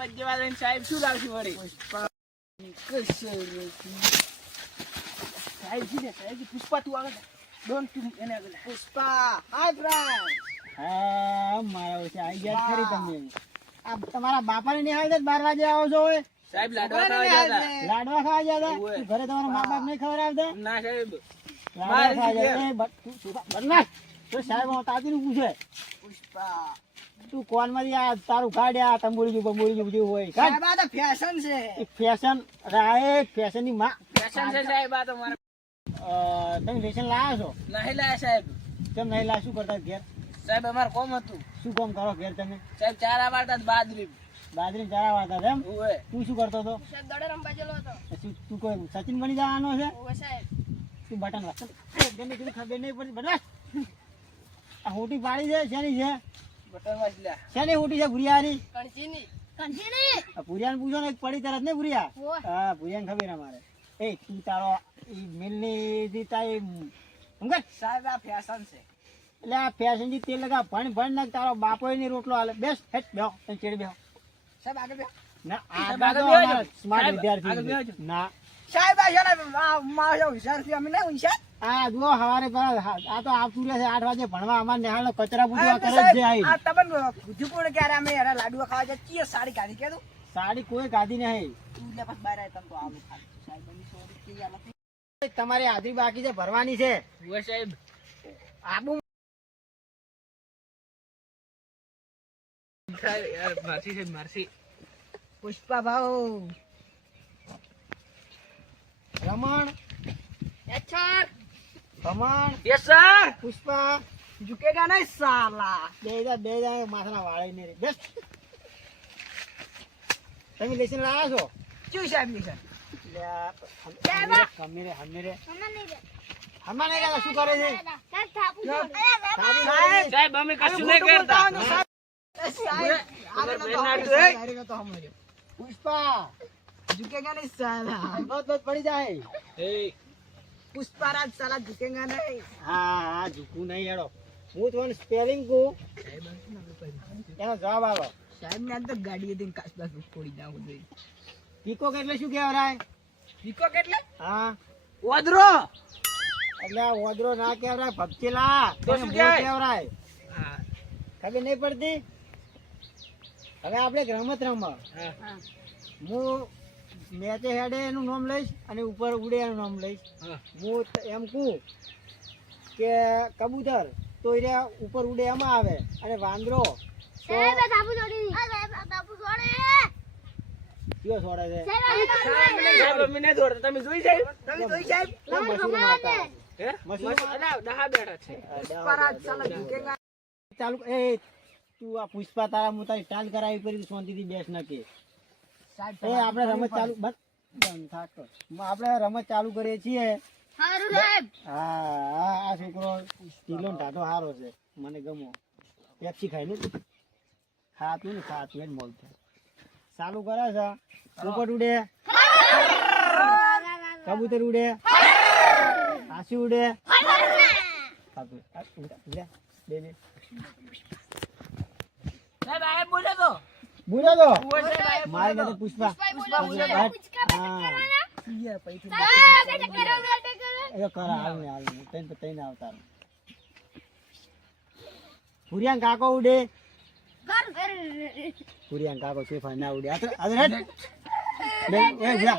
દાવત જેવા લઈને સાહેબ શું લાવશે વળી? સાહેબ પુષ્પા તું આગળ ડોન્ટ તું એને આગળ. Pushpa hi friend. હા મારા વિશે આવી ગયા ખરી તમે. આ તમારા બાપાને નહીં આવતા 12 વાગે આવો છો ઓય? સાહેબ લાડવા ખાવા જતા. લાડવા ખાવા જતા? તું ઘરે તમારા મા બાપ નહીં ખવડાવતા? ના સાહેબ લાડવા ખાવા જતા? બદમાશ તો સાહેબ હું તાતીનું પૂછે. પુષ્પા તું કોણ માંથી આ તારું કાઢ્યા તંબુરી બધું હોય સાહેબ આ તો ફેશન છે. ફેશન રાય ફેશન ની માં ફેશન છે સાહેબ આ તો મારે. તમે લેશન લાયા છો? નહીં લાયા સાહેબ. કેમ નહીં લાયા? શું કરતા ઘેર? સાહેબ અમારે કોમ હતું. શું કામ કરો ઘેર તમે? સાહેબ ચારા વાળતા બાજરી. બાજરી ચારા વાળતા એમ? ઓય તું શું કરતો હતો? સાહેબ દડો રમવા ગયેલો હતો. પછી તું કોઈ સચિન બની જવાનો છે? ઓવે સાહેબ. તું બટન વાંચ ખબર નહીં પડતી બદલાશ. આ હોટી પાડી છે શેની છે? બટન વાંચલ્યા. શેની હોટી છે? ભુરિયાની? કણજીની. આ ભુરિયાને પૂછો ને એક પડી તરત ને ભુરિયા. ઓય. હા ભુરિયાને ખબર અમારે. એ તું તારો ઈ મિલની દી તારી સમજ? સાહેબ આ ફેશન છે. એટલે આ ફેશન થી તેલ લગા ભણ નાખ તારો બાપો ની રોટલો હાલે. બેસ હેટ બેહો તમે ચેડી બેહો. સાહેબ આગળ બે. ના સાહેબ, આ તો આગળ બેહો અમારા છો. સ્માર્ટ સાહેબ, વિદ્યાર્થી આગળ બેહો છે. છો. ના સાહેબ આ છે ને મારો હોશિયાર છે અમે નહીં હોશિયાર. આ જુઓ હવારે પેલા આ તો આવતું રહે છે 8 વાગે ભણવા. અમાર નેહાળ નો કચરા પૂજવા કરે જ છે. આઈ આ તમને પૂછ્યું કોણ ક્યારે અમે યાર લાડવા ખાવા જાય ચીએ સાડી કાઢી કે તું સાડી કોઈ ગાદી નહીં. તું લે પાસ બહાર આય તમ તો આવું ખાલી સાહેબ ની સોરી કે યાર તમારી હાજરી બાકી છે ભરવાની છે. ઓય સાહેબ આબુ યાર મારસી છે મારસી. પુષ્પા ભાવ રમણ એચર. રમણ યસ સર. પુષ્પા ઝુકેગા નહીં સાલા. બે જા માથાના વાળે ને બેસ. તમે લેશન લાયા છો? શું સાહેબ ની સર? હમીરે મમ્મા નહીં રે. હમણાં નહીં કહેતા શું કરે છે? સાહેબ થાપુ છો. સાહેબ સાહેબ અમે કશું નહીં કરતા. પુષ્પા ઝુકેગા નહીં સાલા. બસ પડી જાય. એ પુષ્પારાજ સાલા ઝુકેગા નહીં. હા ઝૂકું નહીં હેડો. હું તમને સ્પેલિંગ કહું એનો જવાબ આવો. સાહેબ ને તો ગાડી હતી કાચબાસ ફોડી નાખું જોઈએ. પીકોક એટલે શું કહેવાય? પીકોક એટલે હા ઓદરો. એટલે આ ઓદરો ના કહેવાય ભપચેલા. તો શું કહેવાય? કહેવાય હા ખબર નહીં પડતી. હવે આપણે એક રમત રમો. હા હું મેચે હેડે એનું નામ લઈશ અને ઉપર ઉડે એનું નામ લઈશ. હું એમ કહું કે કબૂતર તો એ ઉપર ઉડે એમાં આવે અને વાંદરો તો સાહેબ થાપુ છોડી. સાહેબ થાપુ છોડે. કયો છોડે છે? સાહેબ અમે નહીં દોડતા. તમે જોઈ સાહેબ? તમે જોઈ સાહેબ? એ મશરૂમ મારતા. હે મશરૂમ અલા દહા બેઠા છે. પુષ્પારાજ સાલા ઝુકેગા. ચાલુ એ તું આ પુષ્પા તારા હું તારી ટાલ કરાવી કરી શાંતિથી બેસ નકે. એ આપણે રમત ચાલુ બસ બંધ થાક. આપણે રમત ચાલુ કરીએ છીએ. હારું સાહેબ. હા આ છોકરો સ્ટીલો ઢાઢો સારો છે મને ગમો. પેપ્સી ખાય ને ખાતું ને ખાતું એને મોલ થાય. ચાલુ કરે છે. પોપટ ઉડે, કબૂતર ઉડે, હાસી ઉડે. બે સાહેબ આ બોલે તો બુરો તો ઓય સાહેબ આ મારે નથી પુષ્પા. પુષ્પા હા યાર પૈસા સાહેબ બેટા કરો બેટા કરો. એ કરા હાલ ને તઈને આવતા ભુરિયાન કાકો ઉડે. ભુરિયાન કાકો સેફા ના ઉડે. આ તો હેડ. બે એ જા